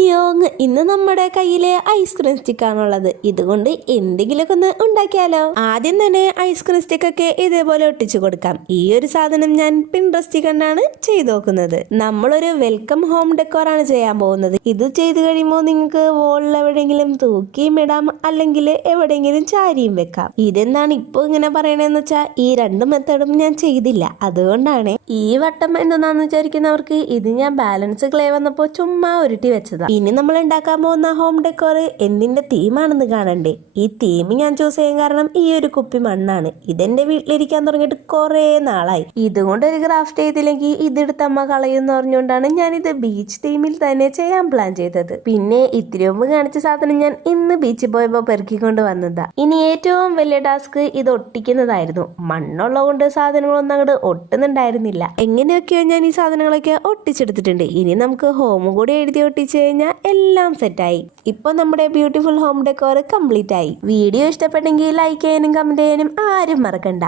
അന്യോങ് ഇന്ന് നമ്മുടെ കയ്യിലെ ഐസ്ക്രീം സ്റ്റിക്ക് ആണുള്ളത്. ഇതുകൊണ്ട് എന്തെങ്കിലുമൊക്കെ ഒന്ന് ഉണ്ടാക്കിയാലോ. ആദ്യം തന്നെ ഐസ്ക്രീം സ്റ്റിക്ക് ഒക്കെ ഇതേപോലെ ഒട്ടിച്ചു കൊടുക്കാം. ഈ ഒരു സാധനം ഞാൻ പിൻട്രസ്റ്റിൽ കണ്ടാണ് ചെയ്തു നോക്കുന്നത്. നമ്മളൊരു വെൽക്കം ഹോം ഡെക്കോർ ആണ് ചെയ്യാൻ പോകുന്നത്. ഇത് ചെയ്ത് കഴിയുമ്പോൾ നിങ്ങൾക്ക് വോളിൽ എവിടെയെങ്കിലും തൂക്കിയും ഇടാം, അല്ലെങ്കിൽ എവിടെയെങ്കിലും ചാരിയും വെക്കാം. ഇതെന്താണ് ഇപ്പൊ ഇങ്ങനെ പറയണെന്ന് വെച്ചാൽ ഈ രണ്ട് മെത്തേഡും ഞാൻ ചെയ്തില്ല, അതുകൊണ്ടാണ്. ഈ വട്ടം എന്താണെന്ന് വിചാരിക്കുന്നവർക്ക് ഇത് ഞാൻ ബാലൻസ് ക്ലേ വന്നപ്പോൾ ചുമ്മാ ഉരുട്ടി വെച്ചതാ. ഇനി നമ്മൾ ഉണ്ടാക്കാൻ പോകുന്ന ഹോം ഡെക്കോർ എന്തിന്റെ തീമാണെന്ന് കാണണ്ടേ. ഈ തീം ഞാൻ ചൂസ് ചെയ്യാൻ കാരണം ഈ ഒരു കുപ്പി മണ്ണാണ്. ഇതെന്റെ വീട്ടിലിരിക്കാൻ തുടങ്ങിയിട്ട് കുറെ നാളായി. ഇതുകൊണ്ട് ഒരു ക്രാഫ്റ്റ് ചെയ്തില്ലെങ്കിൽ ഇതെടുത്ത് അമ്മ കളയുമെന്ന് പറഞ്ഞുകൊണ്ടാണ് ഞാൻ ഇത് ബീച്ച് തീമിൽ തന്നെ ചെയ്യാൻ പ്ലാൻ ചെയ്തത്. പിന്നെ ഇത്തിരി മുമ്പ് കാണിച്ച സാധനം ഞാൻ ഇന്ന് ബീച്ചിൽ പോയപ്പോ പെറുക്കിക്കൊണ്ട് വന്നതാ. ഇനി ഏറ്റവും വലിയ ടാസ്ക് ഇത് ഒട്ടിക്കുന്നതായിരുന്നു. മണ്ണുള്ളതുകൊണ്ട് സാധനങ്ങളൊന്നും അങ്ങോട്ട് ഒട്ടുന്നുണ്ടായിരുന്നില്ല. എങ്ങനെയൊക്കെയോ ഞാൻ ഈ സാധനങ്ങളൊക്കെ ഒട്ടിച്ചെടുത്തിട്ടുണ്ട്. ഇനി നമുക്ക് ഹോം കൂടി എഴുതി ഒട്ടിച്ചു കഴിഞ്ഞാൽ എല്ലാം സെറ്റായി. ഇപ്പൊ നമ്മുടെ ബ്യൂട്ടിഫുൾ ഹോം ഡെക്കോർ കംപ്ലീറ്റ് ആയി. വീഡിയോ ഇഷ്ടപ്പെട്ടെങ്കിൽ ലൈക്ക് ചെയ്യാനും കമന്റ് ചെയ്യാനും ആരും മറക്കണ്ട.